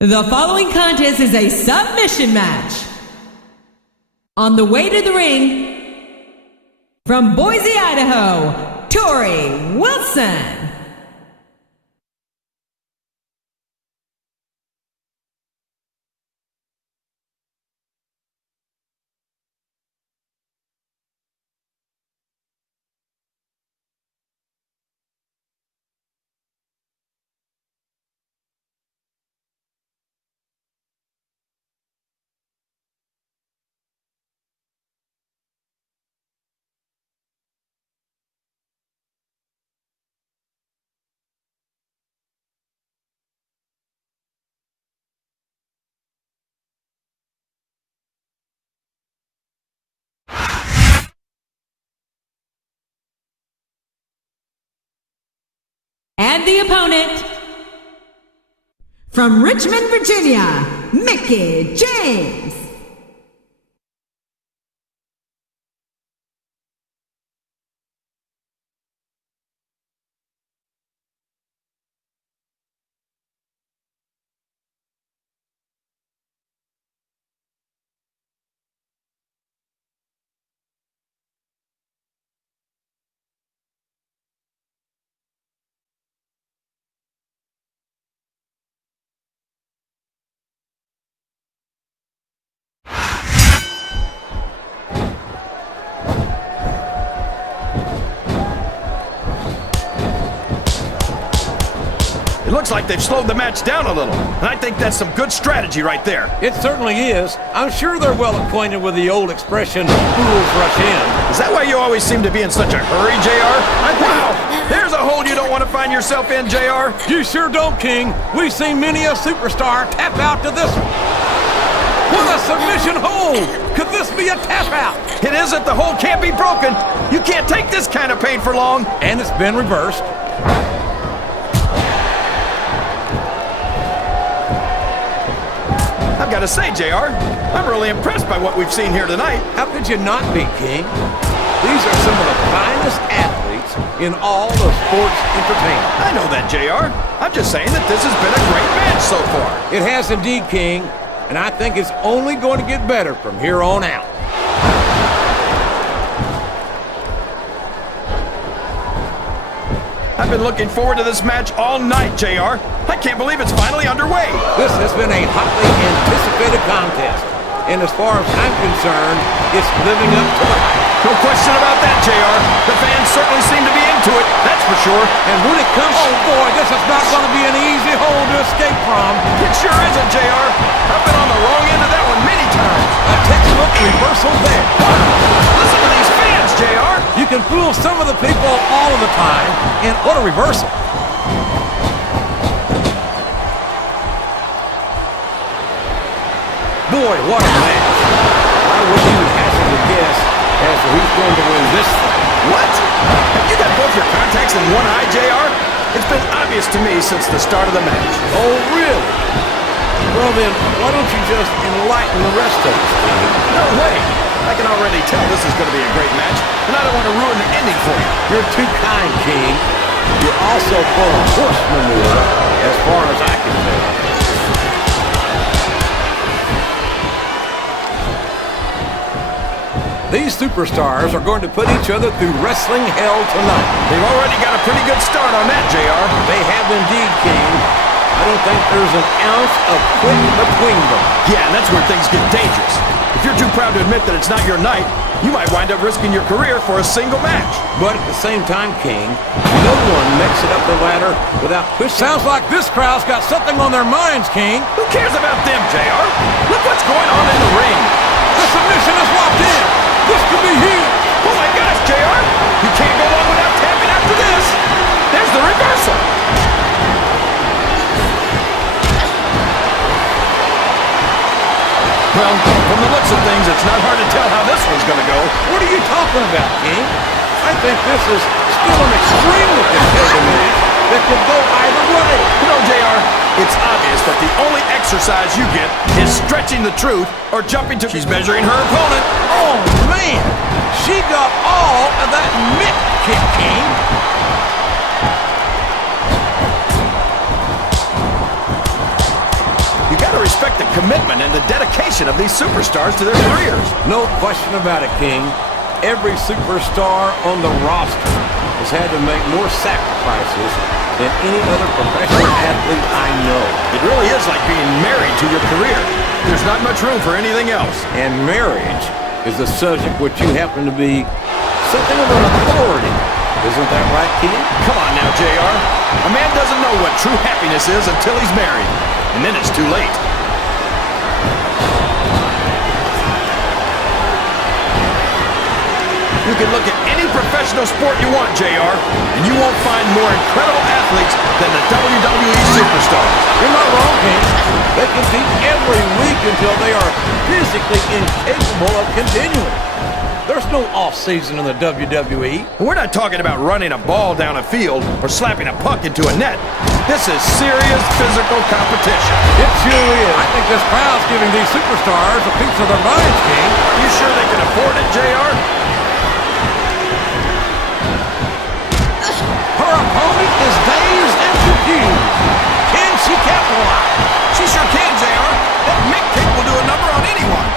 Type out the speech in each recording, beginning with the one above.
The following contest is a submission match. On the way to the ring, from Boise, Idaho, Torrie Wilson. And the opponent, from Richmond, Virginia, Mickie James. It looks like they've slowed the match down a little, and I think that's some good strategy right there. It certainly is. I'm sure they're well acquainted with the old expression, fools rush in. Is that why you always seem to be in such a hurry, JR? Wow! There's a hole you don't want to find yourself in, JR. You sure don't, King. We've seen many a superstar tap out to this one. What a submission hold! Could this be a tap out? It isn't. The hole can't be broken. You can't take this kind of pain for long. And it's been reversed. I've got to say, JR, I'm really impressed by what we've seen here tonight. How could you not be, King? These are some of the finest athletes in all of sports entertainment. I know that, JR. I'm just saying that this has been a great match so far. It has indeed, King, and I think it's only going to get better from here on out. I've been looking forward to this match all night, JR. I can't believe it's finally underway. This has been a hotly anticipated contest. And as far as I'm concerned, it's living up to the hype. No question about that, JR. The fans certainly seem to be into it, that's for sure. And when it comes... Oh, boy, this is not going to be an easy hole to escape from. It sure isn't, JR. I've been on the wrong end of that one many times. A textbook reversal there. Listen to these fans, JR. You can fool some of the people all of the time, and what a reversal. Boy, what a match. I wouldn't even hazard a guess as to who's going to win this thing. What? Have you got both your contacts in one eye, JR? It's been obvious to me since the start of the match. Oh, really? Well then, why don't you just enlighten the rest of us, King? No way. I can already tell this is going to be a great match, and I don't want to ruin the ending for you. You're too kind, King. You're also full of horse manure, as far as I can tell. These superstars are going to put each other through wrestling hell tonight. They've already got a pretty good start on that, JR. They have indeed, King. I don't think there's an ounce of quit between them. Yeah, and that's where things get dangerous. If you're too proud to admit that it's not your night, you might wind up risking your career for a single match. But at the same time, King, no one makes it up the ladder without pushing. Sounds like this crowd's got something on their minds, King. Who cares about them, JR? Look what's going on in the ring. The submission is locked in. This could be huge. Oh my gosh, JR! You can't go on without tapping after this. There's the reversal. Well, from the looks of things, it's not hard to tell how this one's going to go. What are you talking about, King? I think this is still an extremely competitive match that could go either way. You know, JR, it's obvious that the only exercise you get is stretching the truth or jumping to... She's measuring her opponent. Oh, man. She got all of that mitt kick, King. You the commitment and the dedication of these superstars to their careers. No question about it, King. Every superstar on the roster has had to make more sacrifices than any other professional athlete I know. It really is like being married to your career. There's not much room for anything else. And marriage is the subject which you happen to be something of an authority. Isn't that right, King? Come on now, JR. A man doesn't know what true happiness is until he's married. And then it's too late. You can look at any professional sport you want, JR, and you won't find more incredible athletes than the WWE superstars. You're not wrong, King. They compete every week until they are physically incapable of continuing. There's no off-season in the WWE. We're not talking about running a ball down a field or slapping a puck into a net. This is serious physical competition. It sure is. I think this crowd's giving these superstars a piece of their minds, King. Are you sure they can afford it, JR? Her opponent is dazed and confused. Can she capitalize? She sure can, JR. That mick kick will do a number on anyone.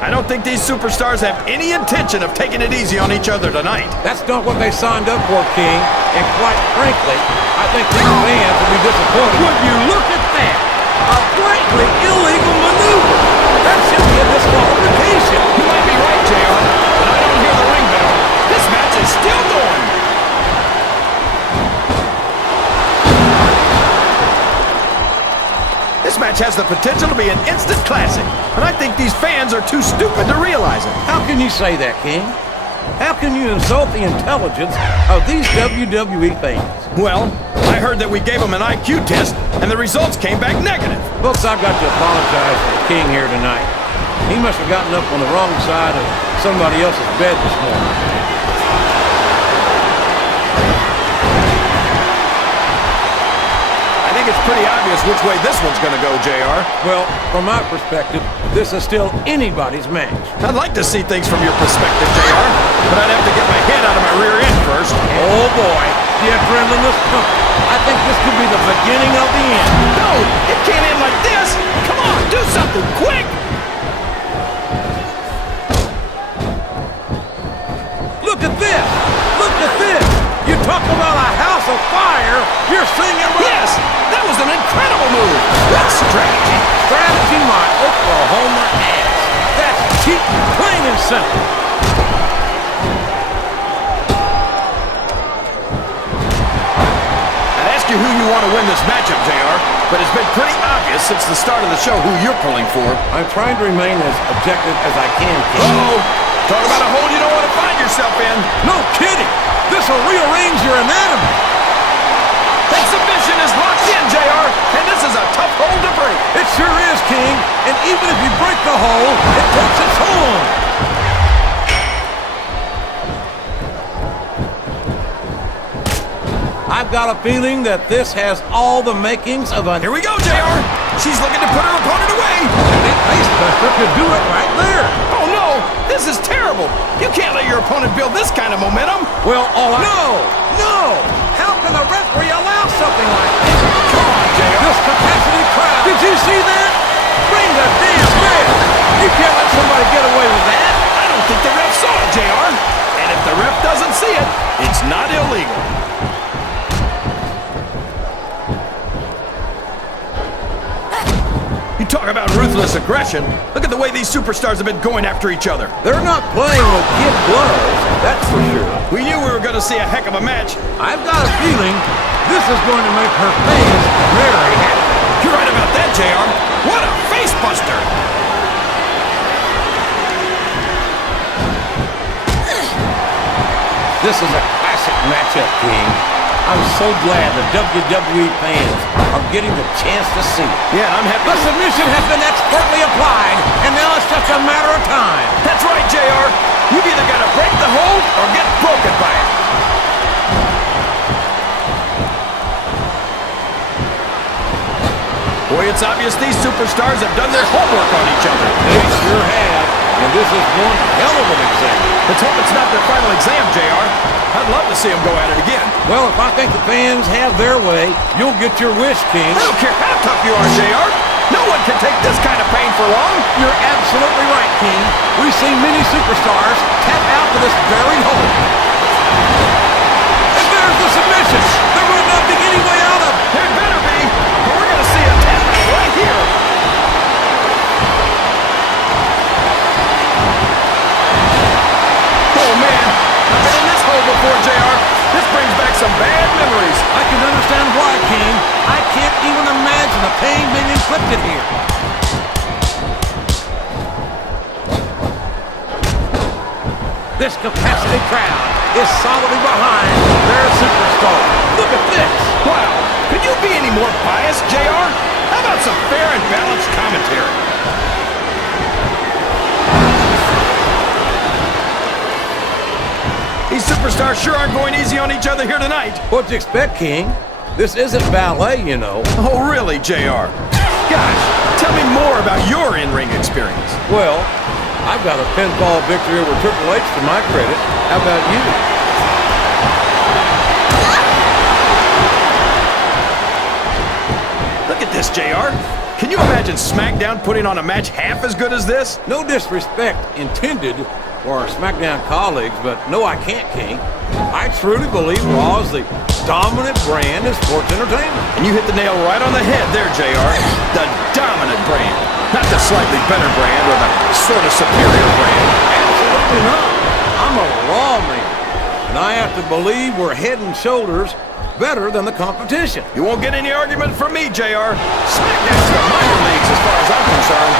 I don't think these superstars have any intention of taking it easy on each other tonight. That's not what they signed up for, King. And quite frankly, I think these fans will be disappointed. Would you look at that? A blatantly illegal maneuver. That should be a disqualification. You might be right, JR, but I don't hear the ring bell. This match is still going. This match has the potential to be an instant classic, and I think these fans are too stupid to realize it. How can you say that, King? How can you insult the intelligence of these WWE fans? Well, I heard that we gave them an IQ test, and the results came back negative. Folks, I've got to apologize for the King here tonight. He must have gotten up on the wrong side of somebody else's bed this morning. I think it's pretty obvious which way this one's going to go, JR. Well, from my perspective, this is still anybody's match. I'd like to see things from your perspective, JR, but I'd have to get my head out of my rear end first. Oh boy, the adrenaline is pumping. I think this could be the beginning of the end. No, it can't end like this. Come on, do something quick. Look at this. Look at this. You talk about a house of fire. You're seeing it right. Yes, that was an incredible move. What strategy? Strategy, my Oklahoma ass. That's cheap, plain and simple. I'd ask you who you want to win this matchup, JR, but it's been pretty obvious since the start of the show who you're pulling for. I'm trying to remain as objective as I can, King. Uh-oh. Talk about a hole you don't want to find yourself in. No kidding. This will rearrange your anatomy. That submission is locked in, JR, and this is a tough hole to break. It sure is, King. And even if you break the hole, it takes its toll. I've got a feeling that this has all the makings of a... Here we go, JR. She's looking to put her opponent away. That facebuster could do it right there. Oh, no. This is terrible. You can't let your opponent build this kind of momentum. Well, No! How can a referee allow something like this? Come on, JR. This capacity crowd. Did you see that? Bring the damn bell. You can't let somebody get away with that. I don't think the ref saw it, JR. And if the ref doesn't see it, it's not illegal. You talk about ruthless aggression. Look at the way these superstars have been going after each other. They're not playing with kid gloves, that's for sure. We knew we were going to see a heck of a match. I've got a feeling this is going to make her fans very happy. You're right about that, JR. What a face buster. This is a classic matchup, King. I'm so glad the WWE fans are getting the chance to see it. Yeah, I'm happy. The submission has been expertly applied, and now it's just a matter of time. That's right, JR. You've either got to break the hold or get broken by it. Boy, it's obvious these superstars have done their homework on each other. They sure have, and this is one hell of an exam. Let's hope it's not their final exam, JR. I'd love to see them go at it again. Well, if I think the fans have their way, you'll get your wish, King. I don't care how tough you are, JR. No one can take this kind of pain for long. You're absolutely right, King. We've seen many superstars tap out to this very hole. And there's the submission. There would not be any way out of it. There better be. But we're going to see a tap out right here. Oh, man. I've been in this hole before, JR. This brings back some bad memories. I can understand why, King. I can't even imagine the pain being inflicted here. This capacity crowd is solidly behind their superstar. Look at this. Wow. Could you be any more biased, JR? How about some fair and balanced commentary? These superstars sure aren't going easy on each other here tonight. What'd you expect, King? This isn't ballet, you know. Oh, really, JR? Gosh, tell me more about your in-ring experience. Well, I've got a pinfall victory over Triple H to my credit. How about you? Look at this, JR. Can you imagine SmackDown putting on a match half as good as this? No disrespect intended for our SmackDown colleagues, but no, I can't, King. I truly believe Raw is the dominant brand of sports entertainment. And you hit the nail right on the head there, JR. The dominant brand. Not the slightly better brand or the sort of superior brand. Absolutely not. I'm a Raw man, and I have to believe we're head and shoulders better than the competition. You won't get any argument from me, JR. SmackDown's the minor leagues as far as I'm concerned.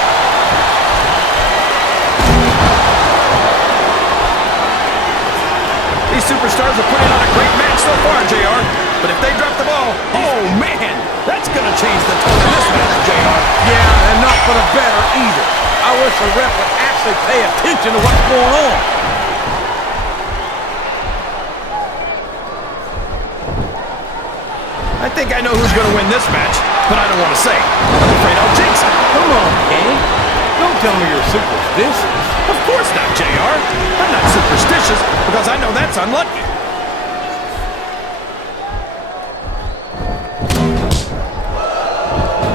These superstars are putting on a great match so far, JR. But if they drop the ball, oh man, that's gonna change the tone of this match, JR. Yeah, and not for the better either. I wish the ref would actually pay attention to what's going on. I think I know who's gonna win this match, but I don't want to say. I'm afraid I'll jinx it. Come on, King. Don't tell me you're superstitious. Of course not, JR. I'm not superstitious because I know that's unlucky.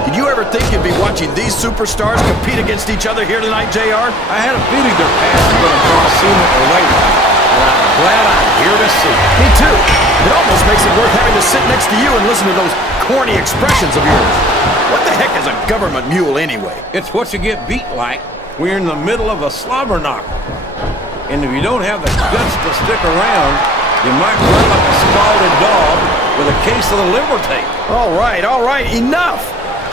Did you ever think you'd be watching these superstars compete against each other here tonight, JR? I had a feeling their paths were going to cross sooner or later, and I'm glad I'm here to see it. Me too. It almost makes it worth having to sit next to you and listen to those corny expressions of yours. What the heck is a government mule anyway? It's what you get beat like when you're in the middle of a slobber knocker. And if you don't have the guts to stick around, you might run like a scalded dog with a case of the liver tape. All right, enough.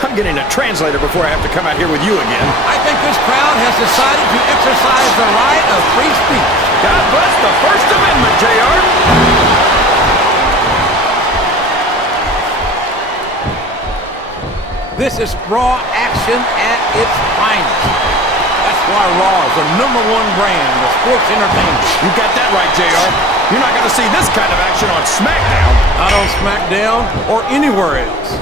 I'm getting a translator before I have to come out here with you again. I think this crowd has decided to exercise the right of free speech. God bless the First Amendment, JR. This is Raw action at its finest. That's why Raw is the #1 brand of sports entertainment. You got that right, JR. You're not going to see this kind of action on SmackDown. Not on SmackDown or anywhere else.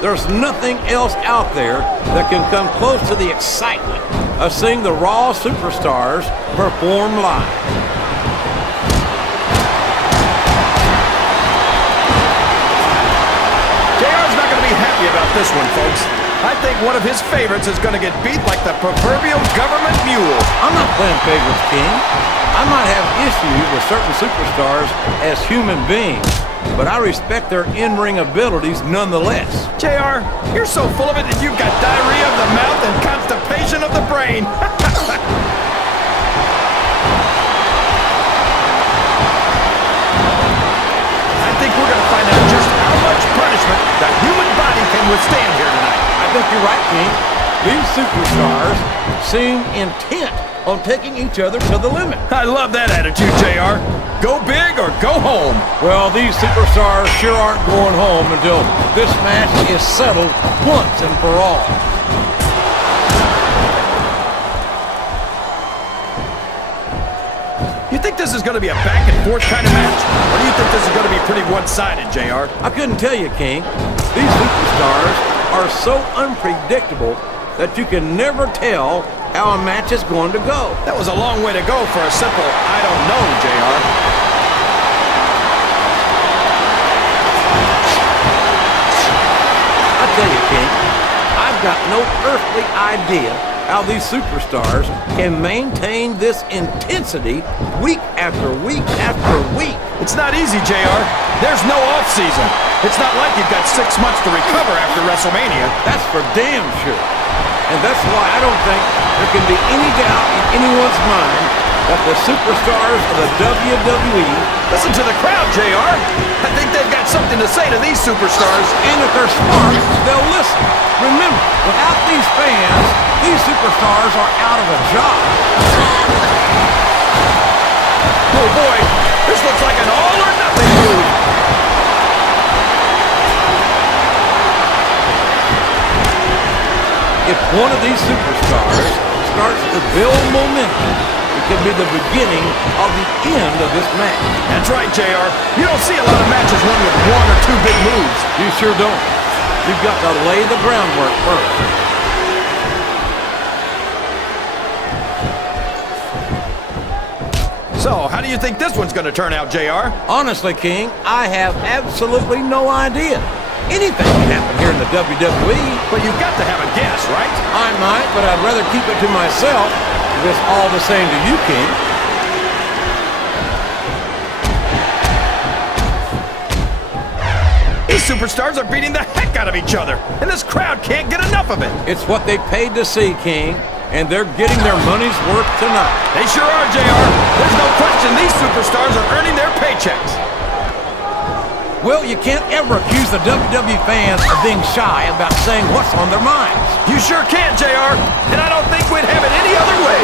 There's nothing else out there that can come close to the excitement of seeing the Raw superstars perform live. JR's not going to be happy about this one, folks. I think one of his favorites is going to get beat like the proverbial government mule. I'm not playing favorites, King. I might have issues with certain superstars as human beings, but I respect their in-ring abilities nonetheless. JR, you're so full of it that you've got diarrhea of the mouth and constipation of the brain. I think we're going to find out just how much punishment the human body can withstand here tonight. I think you're right, King. These superstars seem intent on taking each other to the limit. I love that attitude, JR. Go big or go home. Well, these superstars sure aren't going home until this match is settled once and for all. You think this is going to be a back-and-forth kind of match? Or do you think this is going to be pretty one-sided, JR? I couldn't tell you, King. These superstars are so unpredictable that you can never tell how a match is going to go. That was a long way to go for a simple, I don't know, JR. tell you, King, I've got no earthly idea how these superstars can maintain this intensity week after week after week. It's not easy, JR. There's no off-season. It's not like you've got 6 months to recover after WrestleMania. That's for damn sure. And that's why I don't think there can be any doubt in anyone's mind that the superstars of the WWE... Listen to the crowd, JR. I think they've got something to say to these superstars. And if they're smart, they'll listen. Remember, without these fans, these superstars are out of a job. Oh boy, this looks like an all-or-nothing move. If one of these superstars starts to build momentum, it could be the beginning of the end of this match. That's right, JR. You don't see a lot of matches won with 1 or 2 big moves. You sure don't. You've got to lay the groundwork first. So, how do you think this one's going to turn out, JR? Honestly, King, I have absolutely no idea. Anything can happen here in the WWE. But you've got to have a guess, right? I might, but I'd rather keep it to myself if it's all the same to you, King. These superstars are beating the heck out of each other, and this crowd can't get enough of it. It's what they paid to see, King, and they're getting their money's worth tonight. They sure are, JR. There's no question these superstars are earning their paychecks. Well, you can't ever accuse the WWE fans of being shy about saying what's on their minds. You sure can, JR, and I don't think we'd have it any other way.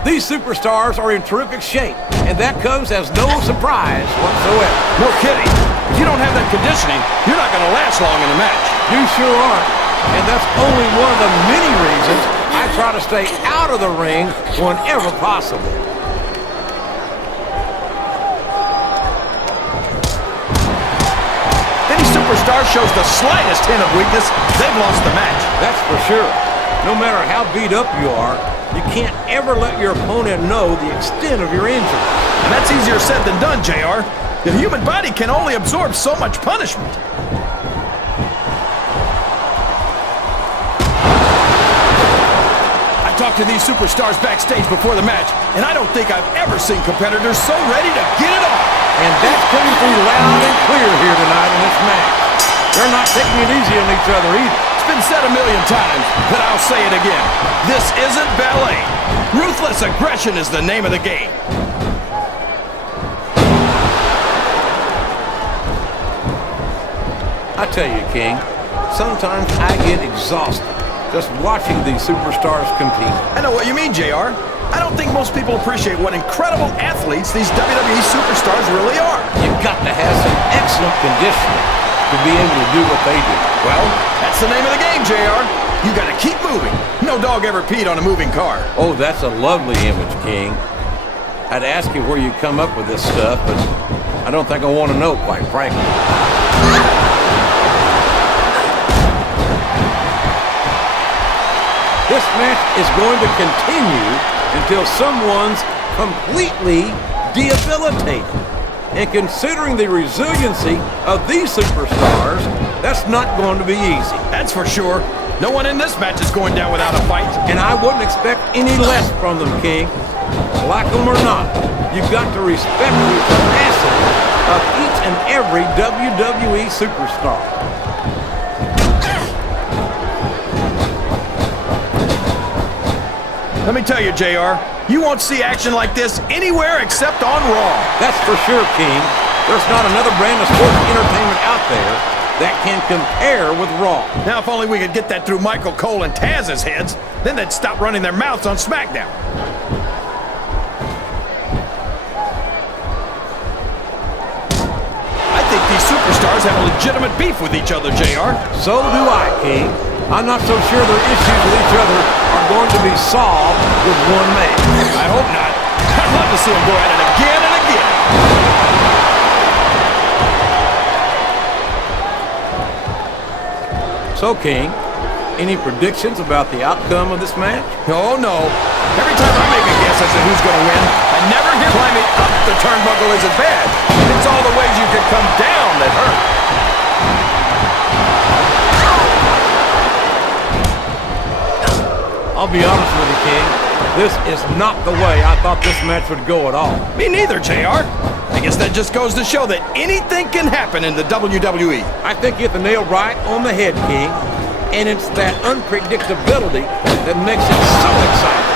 These superstars are in terrific shape, and that comes as no surprise whatsoever. No kidding. If you don't have that conditioning, you're not going to last long in a match. You sure aren't, and that's only one of the many reasons I try to stay out of the ring whenever possible. Any superstar shows the slightest hint of weakness, they've lost the match. That's for sure. No matter how beat up you are, you can't ever let your opponent know the extent of your injury. And that's easier said than done, JR. The human body can only absorb so much punishment. I talked to these superstars backstage before the match, and I don't think I've ever seen competitors so ready to get it on. And that's coming through loud and clear here tonight in this match. They're not taking it easy on each other either. It's been said a million times, but I'll say it again. This isn't ballet. Ruthless aggression is the name of the game. I tell you, King, sometimes I get exhausted just watching these superstars compete. I know what you mean, JR. I don't think most people appreciate what incredible athletes these WWE superstars really are. You've got to have some excellent conditioning to be able to do what they do. Well, that's the name of the game, JR. You got to keep moving. No dog ever peed on a moving car. Oh, that's a lovely image, King. I'd ask you where you come up with this stuff, but I don't think I want to know, quite frankly. This match is going to continue until someone's completely debilitated. And considering the resiliency of these superstars, that's not going to be easy. That's for sure. No one in this match is going down without a fight. And I wouldn't expect any less from them, King. Like them or not, you've got to respect the tenacity of each and every WWE superstar. Let me tell you, JR, you won't see action like this anywhere except on Raw. That's for sure, King. There's not another brand of sports entertainment out there that can compare with Raw. Now, if only we could get that through Michael Cole and Taz's heads, then they'd stop running their mouths on SmackDown. I think these superstars have a legitimate beef with each other, JR. So do I, King. I'm not so sure their issues with each other are going to be solved with one man. I hope not. I'd love to see them go at it again and again. So, King, any predictions about the outcome of this match? Oh, no. Every time I make a guess as to who's going to win, I I never hear climbing up the turnbuckle isn't bad. It's all the ways you can come down that hurt. I'll be honest with you, King. This is not the way I thought this match would go at all. Me neither, JR. I guess that just goes to show that anything can happen in the WWE. I think you hit the nail right on the head, King. And it's that unpredictability that makes it so exciting.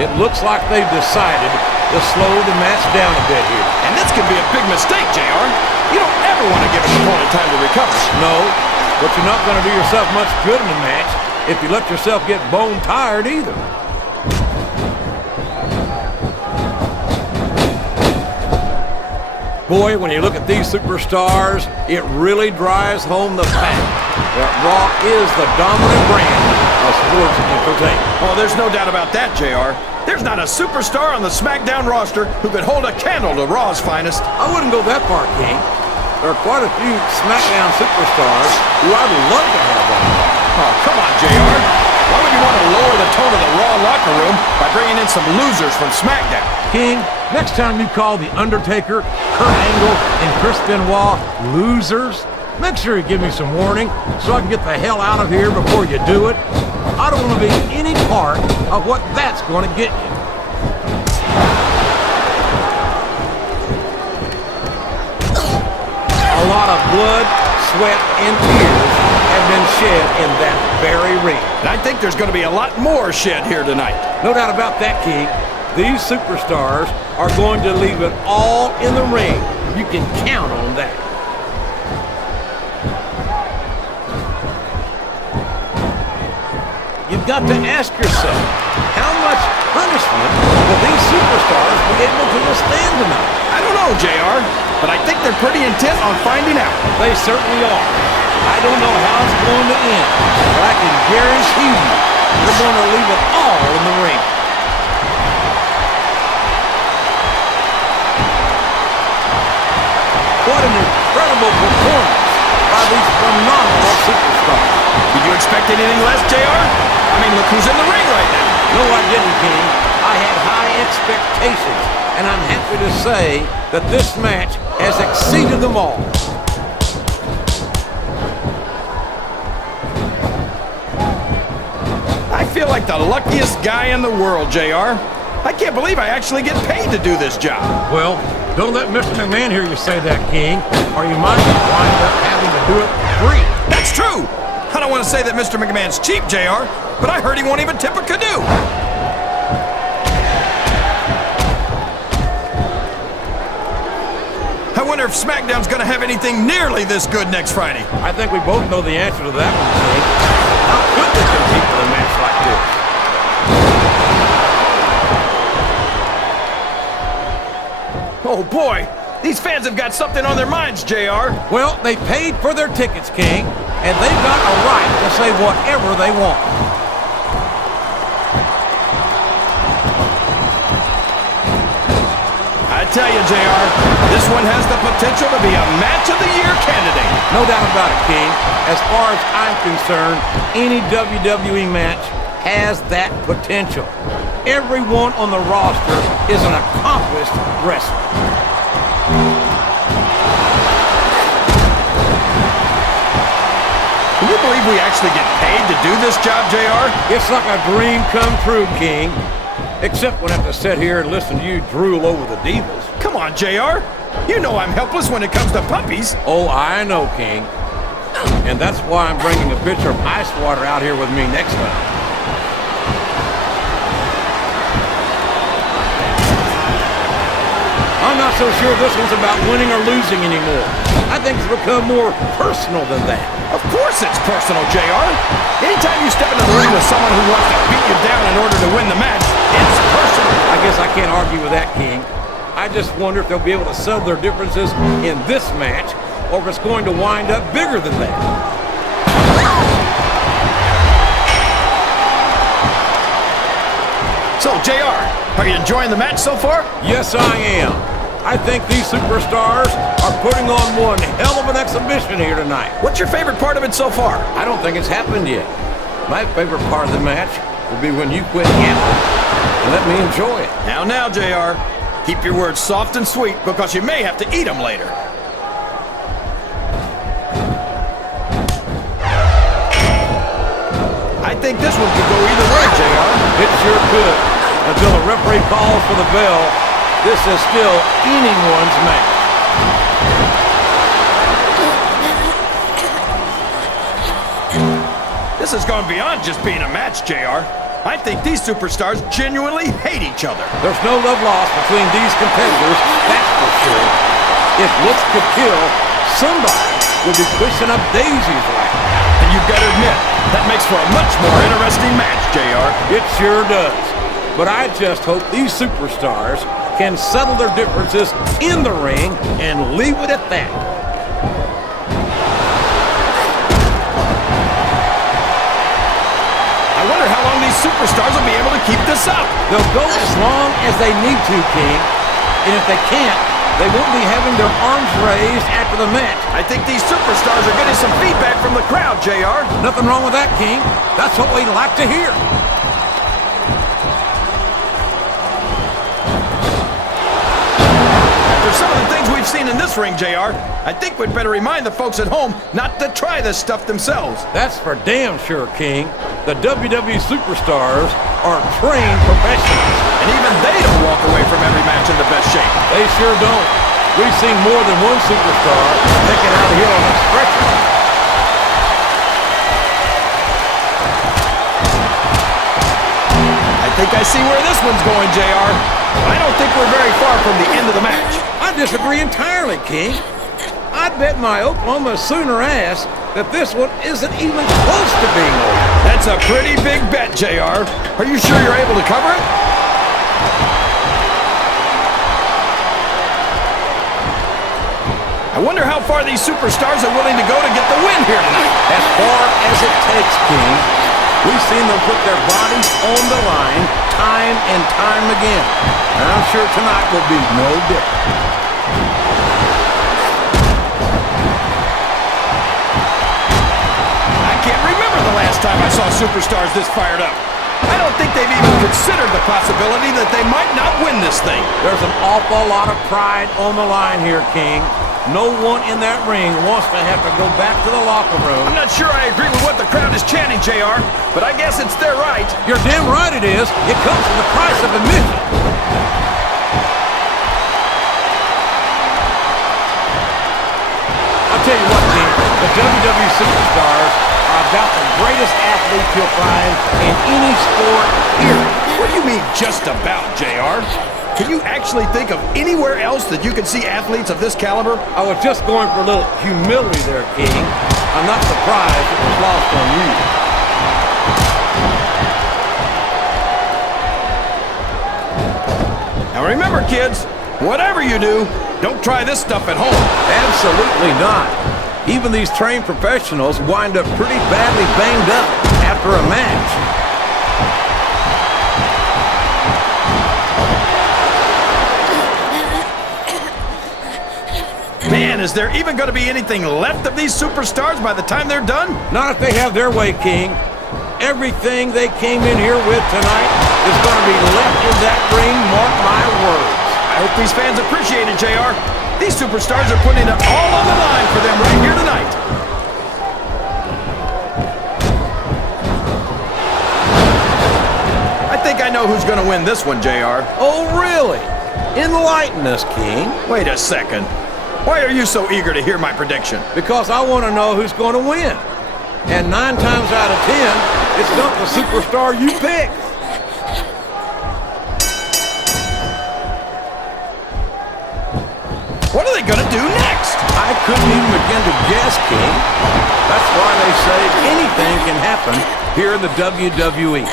It looks like they've decided to slow the match down a bit here. And this could be a big mistake, JR. You don't ever want to give an opponent time to recover. No, but you're not going to do yourself much good in the match if you let yourself get bone tired either. Boy, when you look at these superstars, it really drives home the fact that Raw is the dominant brand of sports entertainment. Oh, there's no doubt about that, JR. There's not a superstar on the SmackDown roster who could hold a candle to Raw's finest. I wouldn't go that far, King. There are quite a few SmackDown superstars who I'd love to have on. Oh, come on, JR. Why would you want to lower the tone of the Raw locker room by bringing in some losers from SmackDown? King, next time you call The Undertaker, Kurt Angle, and Chris Benoit losers, make sure you give me some warning so I can get the hell out of here before you do it. I don't want to be any part of what that's going to get you. A lot of blood, sweat, and tears have been shed in that very ring. And I think there's going to be a lot more shed here tonight. No doubt about that, King. These superstars are going to leave it all in the ring. You can count on that. You've got to ask yourself, how much punishment will these superstars be able to withstand tonight? I don't know, JR, but I think they're pretty intent on finding out. They certainly are. I don't know how it's going to end, but I can guarantee you they're going to leave it all in the ring. What an incredible performance by these phenomenal superstars. Did you expect anything less, JR? I mean, look who's in the ring right now. No, I didn't, King. I had high expectations, and I'm happy to say that this match has exceeded them all. I feel like the luckiest guy in the world, JR. I can't believe I actually get paid to do this job. Well, don't let Mr. McMahon hear you say that, King, or you might wind up having to do it for free. That's true. I don't want to say that Mr. McMahon's cheap, JR, but I heard he won't even tip a canoe. I wonder if SmackDown's going to have anything nearly this good next Friday. I think we both know the answer to that one, King. How could they compete with a match like this? Oh, boy. These fans have got something on their minds, JR. Well, they paid for their tickets, King, and they've got a right to say whatever they want. I tell you, JR, this one has the potential to be a Match of the Year candidate. No doubt about it, King. As far as I'm concerned, any WWE match has that potential. Everyone on the roster is an accomplished wrestler. Can you believe we actually get paid to do this job, JR? It's like a dream come true, King. Except when I have to sit here and listen to you drool over the divas. Come on, JR. You know I'm helpless when it comes to puppies. Oh, I know, King. And that's why I'm bringing a pitcher of ice water out here with me next time. I'm not so sure this one's about winning or losing anymore. I think it's become more personal than that. Of course it's personal, JR. Anytime you step into the ring with someone who wants to beat you down in order to win the match, it's personal. I guess I can't argue with that, King. I just wonder if they'll be able to settle their differences in this match, or if it's going to wind up bigger than that. So, JR, are you enjoying the match so far? Yes, I am. I think these superstars are putting on one hell of an exhibition here tonight. What's your favorite part of it so far? I don't think it's happened yet. My favorite part of the match will be when you quit gambling and let me enjoy it. Now, JR. Keep your words soft and sweet because you may have to eat them later. I think this one could go either way, JR. It sure could. Until the referee calls for the bell, this is still anyone's match. This has gone beyond just being a match, JR. I think these superstars genuinely hate each other. There's no love lost between these competitors, that's for sure. If looks could kill, somebody would be pushing up daisies right now. And you've got to admit, that makes for a much more interesting match, JR. It sure does. But I just hope these superstars can settle their differences in the ring and leave it at that. I wonder how long these superstars will be able to keep this up. They'll go as long as they need to, King. And if they can't, they won't be having their arms raised after the match. I think these superstars are getting some feedback from the crowd, JR. Nothing wrong with that, King. That's what we like to hear. After some of the things we've seen in this ring, JR, I think we'd better remind the folks at home not to try this stuff themselves. That's for damn sure, King. The WWE superstars are trained professionals. And even they don't walk away from every match in the best shape. They sure don't. We've seen more than one superstar taken out here on a stretcher. I think I see where this one's going, JR. I don't think we're very far from the end of the match. I disagree entirely, King. I'd bet my Oklahoma Sooner ass that this one isn't even close to being over. That's a pretty big bet, JR. Are you sure you're able to cover it? I wonder how far these superstars are willing to go to get the win here tonight. As far as it takes, King. We've seen them put their bodies on the line time and time again. And I'm sure tonight will be no different. I can't remember the last time I saw superstars this fired up. I don't think they've even considered the possibility that they might not win this thing. There's an awful lot of pride on the line here, King. No one in that ring wants to have to go back to the locker room. I'm not sure I agree with what the crowd is chanting, JR, but I guess it's their right. You're damn right it is. It comes with the price of admission. I'll tell you what, King, the WWE superstars are about the greatest athletes you'll find in any sport here. What do you mean, just about, JR? Can you actually think of anywhere else that you can see athletes of this caliber? I was just going for a little humility there, King. I'm not surprised it was lost on you. Now remember, kids, whatever you do, don't try this stuff at home. Absolutely not. Even these trained professionals wind up pretty badly banged up after a match. Man, is there even going to be anything left of these superstars by the time they're done? Not if they have their way, King. Everything they came in here with tonight is going to be left in that ring, mark my words. I hope these fans appreciate it, JR. These superstars are putting it all on the line for them right here tonight. I think I know who's going to win this one, JR. Oh, really? Enlighten us, King. Wait a second. Why are you so eager to hear my prediction? Because I want to know who's going to win. And 9 times out of 10, it's not the superstar you pick. What are they going to do next? I couldn't even begin to guess, King. That's why they say anything can happen here in the WWE.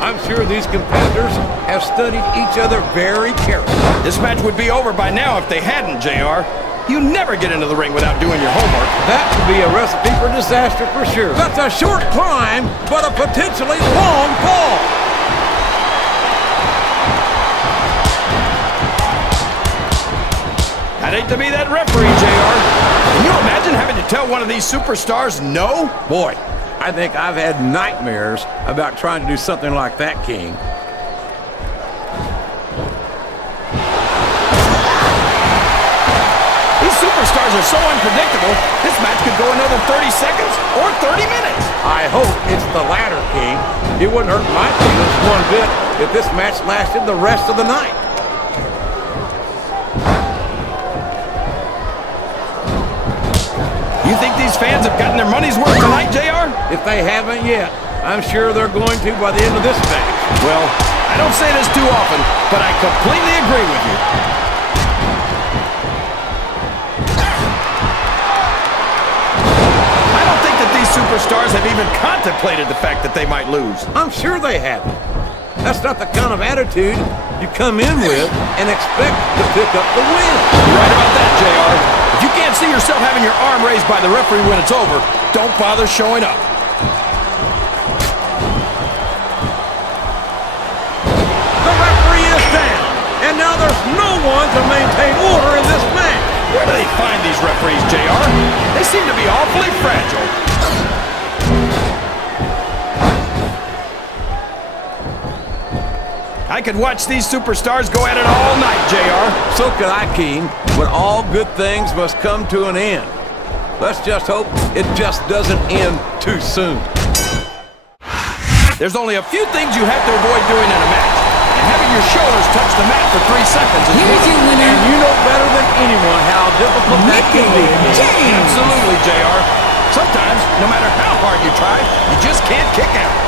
I'm sure these competitors have studied each other very carefully. This match would be over by now if they hadn't, JR. You never get into the ring without doing your homework. That could be a recipe for disaster for sure. That's a short climb, but a potentially long fall. That hate to be that referee, JR. Can you imagine having to tell one of these superstars no? Boy, I think I've had nightmares about trying to do something like that, King. These superstars are so unpredictable, this match could go another 30 seconds or 30 minutes. I hope it's the latter, King. It wouldn't hurt my feelings one bit if this match lasted the rest of the night. You think these fans have gotten their money's worth tonight, JR? If they haven't yet, I'm sure they're going to by the end of this match. Well, I don't say this too often, but I completely agree with you. I don't think that these superstars have even contemplated the fact that they might lose. I'm sure they haven't. That's not the kind of attitude you come in with and expect to pick up the win. You're right about that, JR. If you can't see yourself having your arm raised by the referee when it's over, don't bother showing up. The referee is down, and now there's no one to maintain order in this match. Where do they find these referees, JR? They seem to be awfully fragile. I could watch these superstars go at it all night, JR. So could I, King, but all good things must come to an end. Let's just hope it just doesn't end too soon. There's only a few things you have to avoid doing in a match, and having your shoulders touch the mat for 3 seconds is Here's your winner, And you know better than anyone how difficult that can be. Mickie. Absolutely, JR. Sometimes, no matter how hard you try, you just can't kick out.